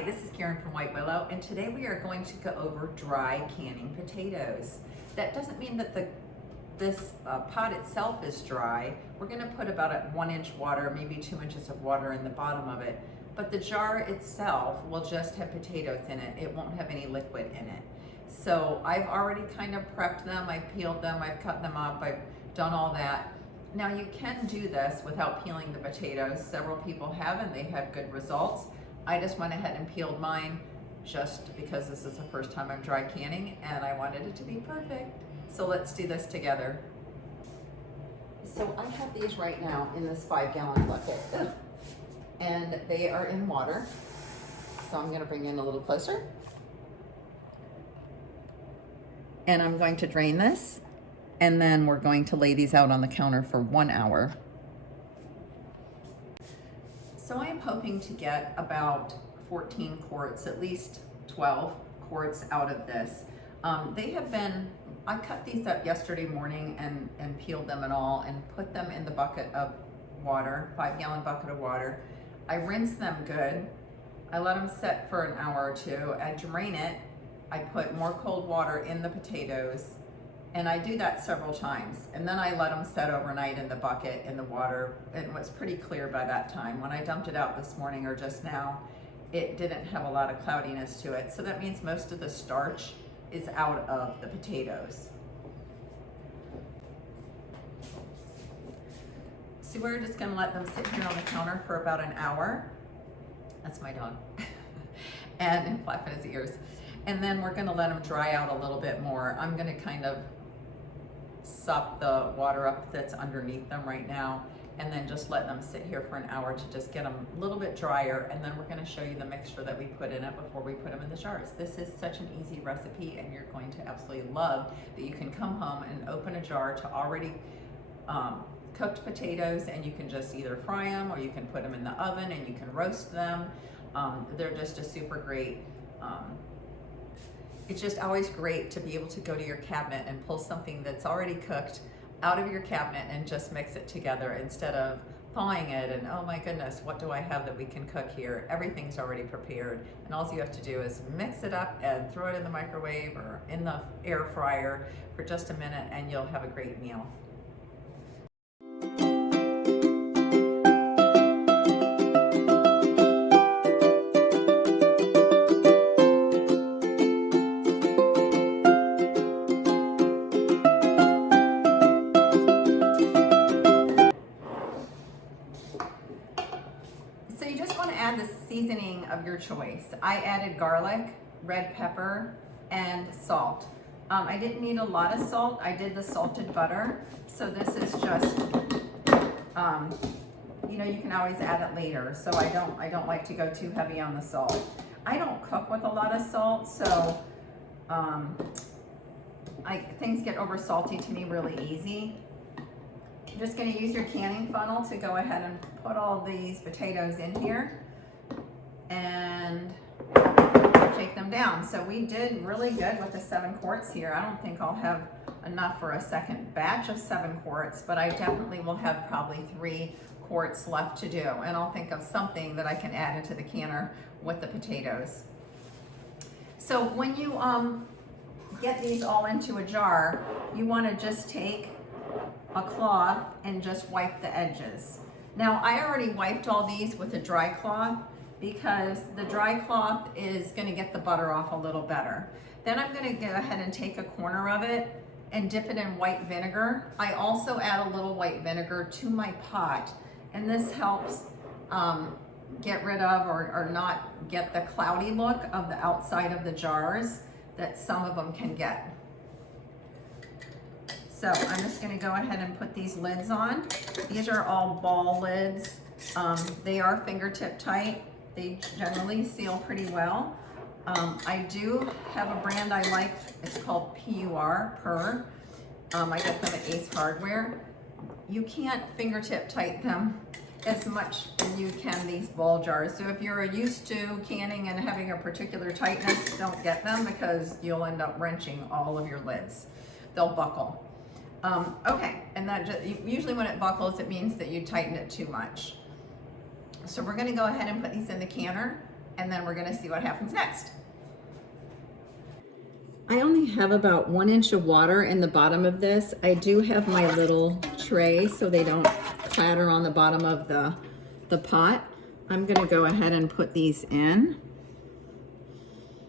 Hi, this is Karen from White Willow, and today we are going to go over dry canning potatoes. That doesn't mean that this pot itself is dry. We're going to put about a 1 inch water, maybe 2 inches of water in the bottom of it, but the jar itself will just have potatoes in it. It won't have any liquid in it. So I've already kind of prepped them, I've peeled them, I've cut them up, I've done all that. Now you can do this without peeling the potatoes. Several people have, and they've had good results. I just went ahead and peeled mine just because this is the first time I'm dry canning and I wanted it to be perfect. So let's do this together. So I have these right now in this 5-gallon bucket and they are in water. So I'm going to bring in a little closer. And I'm going to drain this. And then we're going to lay these out on the counter for 1 hour. So I am hoping to get about 14 quarts, at least 12 quarts out of this. They have been, I cut these up yesterday morning and peeled them and all and put them in the bucket of water, 5-gallon bucket of water. I rinse them good. I let them set for an hour or two. I drain it. I put more cold water in the potatoes. And I do that several times. And then I let them set overnight in the bucket in the water. And it was pretty clear by that time. When I dumped it out this morning or just now, it didn't have a lot of cloudiness to it. So that means most of the starch is out of the potatoes. So we're just gonna let them sit here on the counter for about an hour. That's my dog. And flapping his ears. And then we're gonna let them dry out a little bit more. I'm gonna kind of sop the water up that's underneath them right now and then just let them sit here for an hour to just get them a little bit drier, and then we're going to show you the mixture that we put in it before we put them in the jars. This is such an easy recipe and you're going to absolutely love that you can come home and open a jar to already cooked potatoes, and you can just either fry them or you can put them in the oven and you can roast them. They're just a super great it's just always great to be able to go to your cabinet and pull something that's already cooked out of your cabinet and just mix it together instead of thawing it and, oh my goodness, what do I have that we can cook here? Everything's already prepared, and all you have to do is mix it up and throw it in the microwave or in the air fryer for just a minute and you'll have a great meal. So you just want to add the seasoning of your choice. I added garlic, red pepper, and salt. I didn't need a lot of salt. I did the salted butter. So this is just, you know, you can always add it later. So I don't like to go too heavy on the salt. I don't cook with a lot of salt, so things get over salty to me really easy. You're just going to use your canning funnel to go ahead and put all these potatoes in here and shake them down. So we did really good with the 7 quarts here. I don't think I'll have enough for a second batch of 7 quarts, but I definitely will have probably 3 quarts left to do. And I'll think of something that I can add into the canner with the potatoes. So when you get these all into a jar, you want to just take a cloth and just wipe the edges. Now I already wiped all these with a dry cloth because the dry cloth is going to get the butter off a little better. Then I'm going to go ahead and take a corner of it and dip it in white vinegar. I also add a little white vinegar to my pot, and this helps get rid of or not get the cloudy look of the outside of the jars that some of them can get. So I'm just going to go ahead and put these lids on. These are all ball lids. They are fingertip tight. They generally seal pretty well. I do have a brand I like. It's called PUR. I get them at Ace Hardware. You can't fingertip tight them as much as you can these ball jars. So if you're used to canning and having a particular tightness, don't get them because you'll end up wrenching all of your lids. They'll buckle. Okay, and that just, usually when it buckles, it means that you tighten it too much. So we're gonna go ahead and put these in the canner and then we're gonna see what happens next. I only have about 1 inch of water in the bottom of this. I do have my little tray so they don't clatter on the bottom of the pot. I'm gonna go ahead and put these in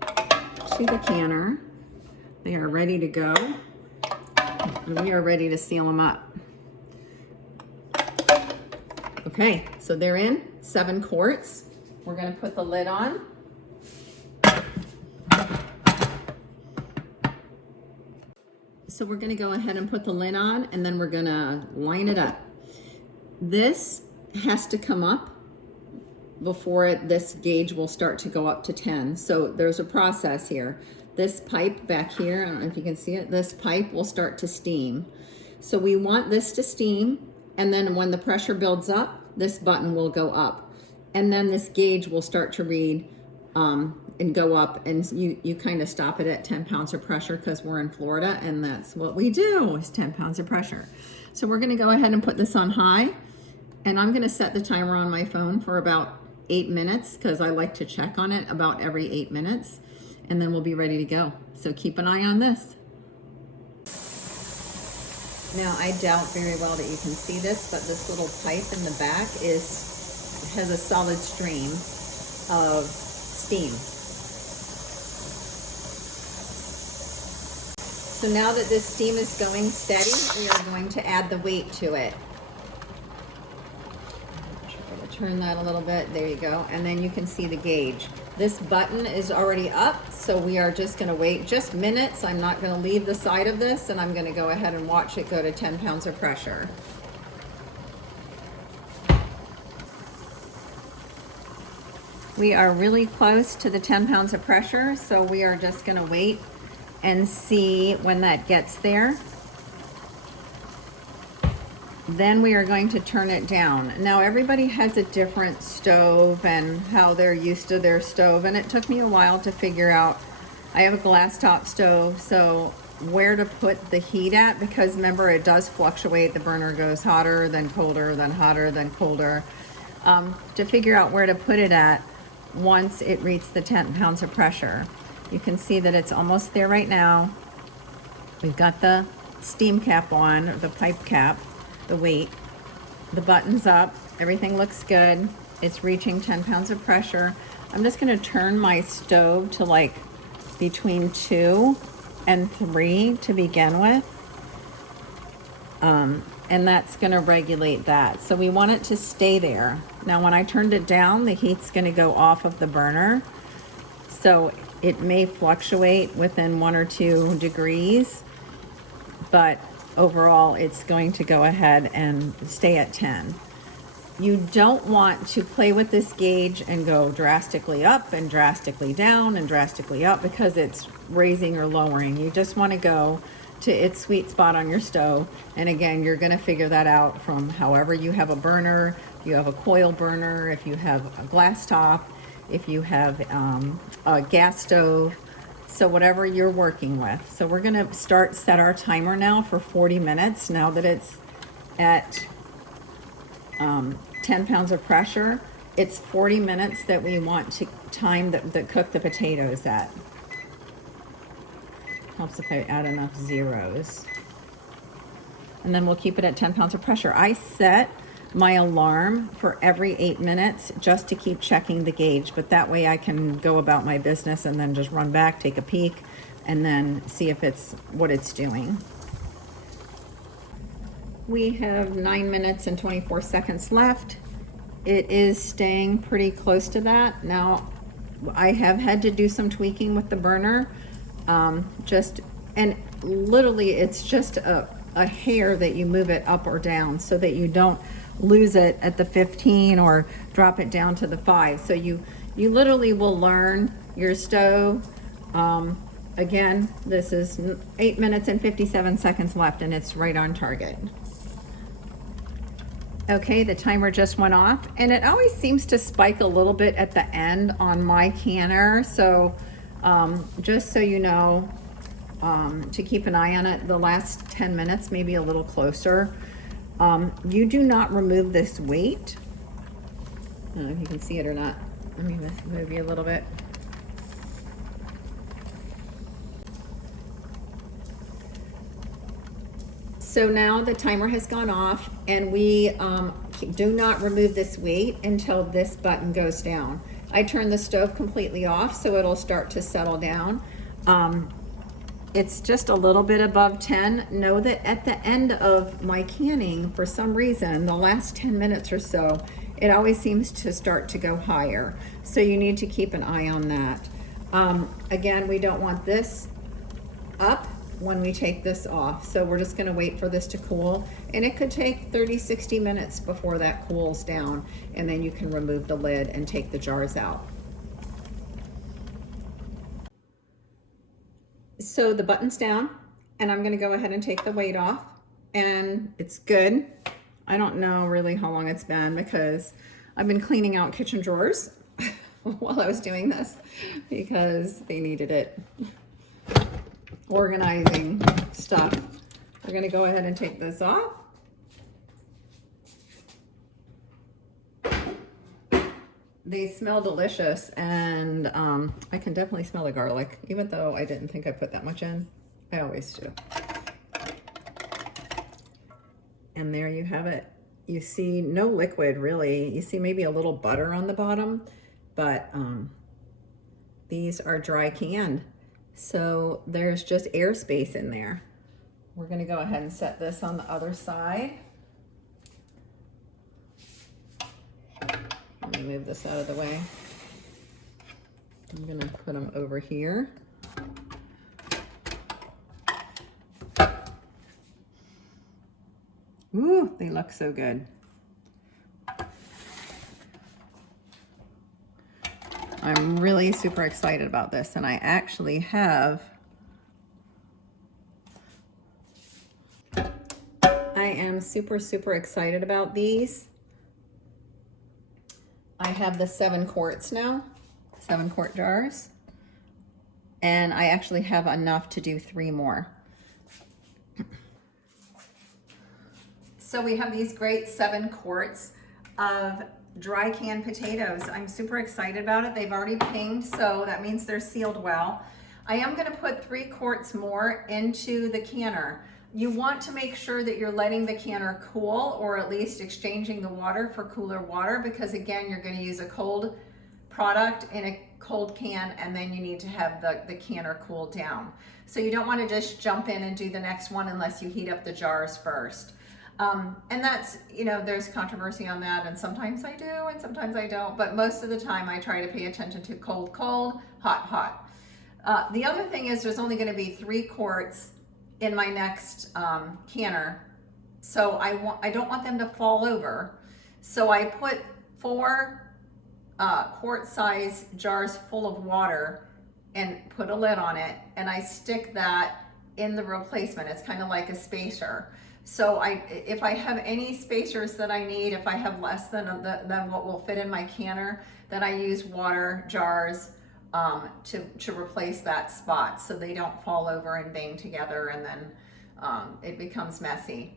to the canner. They are ready to go, and we are ready to seal them up. Okay, so they're in 7 quarts. We're gonna put the lid on. So we're gonna go ahead and put the lid on, and then we're gonna line it up. This has to come up before this gauge will start to go up to 10. So there's a process here. This pipe back here, I don't know if you can see it, this pipe will start to steam. So we want this to steam, and then when the pressure builds up, this button will go up. And then this gauge will start to read and go up, and you kind of stop it at 10 pounds of pressure because we're in Florida and that's what we do, is 10 pounds of pressure. So we're gonna go ahead and put this on high, and I'm gonna set the timer on my phone for about 8 minutes because I like to check on it about every 8 minutes, and then we'll be ready to go. So keep an eye on this. Now I doubt very well that you can see this, but this little pipe in the back has a solid stream of steam. So now that this steam is going steady, we are going to add the weight to it. Try to turn that a little bit, there you go. And then you can see the gauge. This button is already up, so we are just gonna wait just minutes. I'm not gonna leave the side of this, and I'm gonna go ahead and watch it go to 10 pounds of pressure. We are really close to the 10 pounds of pressure, so we are just gonna wait and see when that gets there. Then we are going to turn it down. Now everybody has a different stove and how they're used to their stove, and it took me a while to figure out. I have a glass top stove, so where to put the heat at, because remember, it does fluctuate. The burner goes hotter, then colder, then hotter, then colder. To figure out where to put it at once it reaches the 10 pounds of pressure. You can see that it's almost there right now. We've got the steam cap on, or the pipe cap, the weight. The button's up, everything looks good. It's reaching 10 pounds of pressure. I'm just gonna turn my stove to like between 2 and 3 to begin with. And that's gonna regulate that. So we want it to stay there. Now when I turned it down, the heat's gonna go off of the burner. So it may fluctuate within 1 or 2 degrees, but overall it's going to go ahead and stay at 10. You don't want to play with this gauge and go drastically up and drastically down and drastically up because it's raising or lowering. You just want to go to its sweet spot on your stove. And again, you're going to figure that out from however you have a burner, if you have a coil burner, if you have a glass top, if you have a gas stove, so whatever you're working with. So we're gonna set our timer now for 40 minutes now that it's at 10 pounds of pressure. It's 40 minutes that we want to time that cook the potatoes at. Helps if I add enough zeros. And then we'll keep it at 10 pounds of pressure. I set my alarm for every 8 minutes just to keep checking the gauge, but that way I can go about my business and then just run back, take a peek, and then see if it's what it's doing. We have 9 minutes and 24 seconds left. It is staying pretty close to that. Now, I have had to do some tweaking with the burner, and literally it's just a hair that you move it up or down so that you don't lose it at the 15 or drop it down to the 5. So you literally will learn your stove. Again, this is 8 minutes and 57 seconds left, and it's right on target. Okay, the timer just went off, and it always seems to spike a little bit at the end on my canner. So just so you know, to keep an eye on it, the last 10 minutes, maybe a little closer. You do not remove this weight. I don't know if you can see it or not. Let me move you a little bit. So now the timer has gone off, and we do not remove this weight until this button goes down. I turn the stove completely off so it'll start to settle down. It's just a little bit above 10. Know that at the end of my canning, for some reason, the last 10 minutes or so, it always seems to start to go higher. So you need to keep an eye on that. Again, we don't want this up when we take this off. So we're just gonna wait for this to cool. And it could take 30, 60 minutes before that cools down. And then you can remove the lid and take the jars out. So the button's down, and I'm gonna go ahead and take the weight off, and it's good. I don't know really how long it's been because I've been cleaning out kitchen drawers while I was doing this because they needed it. Organizing stuff. We're gonna go ahead and take this off. They smell delicious, and I can definitely smell the garlic, even though I didn't think I put that much in. I always do. And there you have it. You see no liquid really. You see maybe a little butter on the bottom, but these are dry canned. So there's just airspace in there. We're gonna go ahead and set this on the other side. Let me move this out of the way. I'm gonna put them over here. Ooh, they look so good. I'm really super excited about this, and I actually have, I am super, super excited about these. I have the 7 quarts now, 7 quart jars, and I actually have enough to do 3 more. So we have these great 7 quarts of dry canned potatoes. I'm super excited about it. They've already pinged, so that means they're sealed well. I am gonna put 3 quarts more into the canner. You want to make sure that you're letting the canner cool, or at least exchanging the water for cooler water, because again, you're gonna use a cold product in a cold can, and then you need to have the canner cool down. So you don't wanna just jump in and do the next one unless you heat up the jars first. And that's, you know, there's controversy on that, and sometimes I do and sometimes I don't, but most of the time I try to pay attention to cold, cold, hot, hot. The other thing is there's only gonna be 3 quarts in my next canner, so I don't want them to fall over. So I put 4 quart size jars full of water and put a lid on it, and I stick that in the replacement. It's kind of like a spacer. So if I have any spacers that I need, if I have less than what will fit in my canner, then I use water jars to replace that spot so they don't fall over and bang together, and then it becomes messy.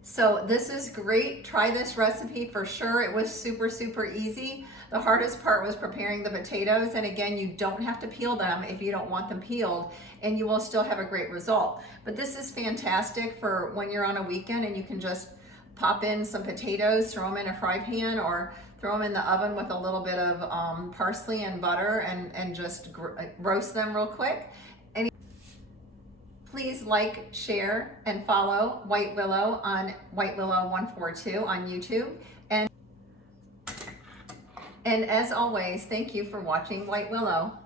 So this is great. Try this recipe for sure. It was super, super easy. The hardest part was preparing the potatoes, and again, you don't have to peel them if you don't want them peeled, and you will still have a great result. But this is fantastic for when you're on a weekend and you can just pop in some potatoes, throw them in a fry pan, or throw them in the oven with a little bit of parsley and butter, and just roast them real quick. And please like, share, and follow White Willow on White Willow 142 on YouTube. And as always, thank you for watching White Willow.